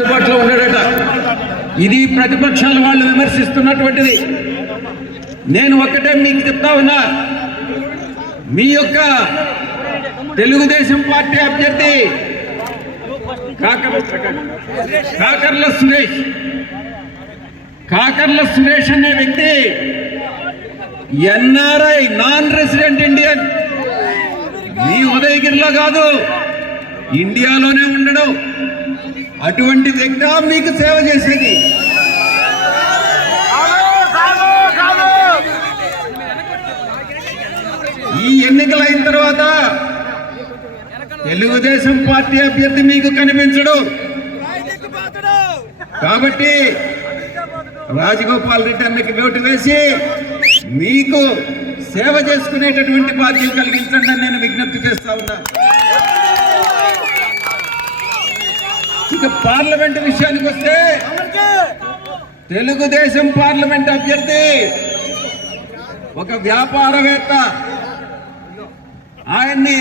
అందుబాటులో ఉన్నాడట ఇది ప్రతిపక్షాల వాళ్ళు విమర్శిస్తున్నటువంటిది. నేను ఒక్కటే మీకు చెప్తా ఉన్నా. మీ యొక్క తెలుగుదేశం పార్టీ అభ్యర్థి కాకర్ల కాకర్ల సురేష్. కాకర్ల సురేష్ అనే వ్యక్తి ఎన్ఆర్ఐ నాన్ రెసిడెంట్ ఇండియన్. మీ ఉదయగిరిలో కాదు. ఇండియాలోనే ఉండడం. అటువంటి వ్యక్తి మీకు సేవ చేసేది. ఈ ఎన్నికలు అయిన తర్వాత తెలుగుదేశం పార్టీ అభ్యర్థి మీకు కనిపించడు. కాబట్టి రాజగోపాల్ రెడ్డి అన్నకి ఓటు వేసి మీకు సేవ చేసుకునేటటువంటి బాధ్యత కలిగించండి నేను విజ్ఞప్తి చేస్తా ఉన్నా. ఇక పార్లమెంట్ విషయానికి వస్తే తెలుగుదేశం పార్లమెంట్ అభ్యర్థి ఒక వ్యాపారవేత్త. ఆయన్ని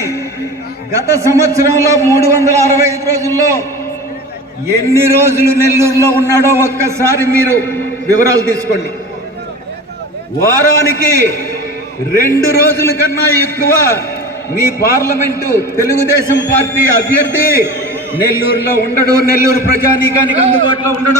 గత సంవత్సరంలో మూడు వందల అరవై ఐదు రోజుల్లో ఎన్ని రోజులు నెల్లూరులో ఉన్నాడో ఒక్కసారి మీరు వివరాలు తీసుకోండి. వారానికి రెండు రోజుల కన్నా ఎక్కువ మీ పార్లమెంటు తెలుగుదేశం పార్టీ అభ్యర్థి నెల్లూరులో ఉండడు నెల్లూరు ప్రజానీకానికి అందుబాటులో ఉండడు.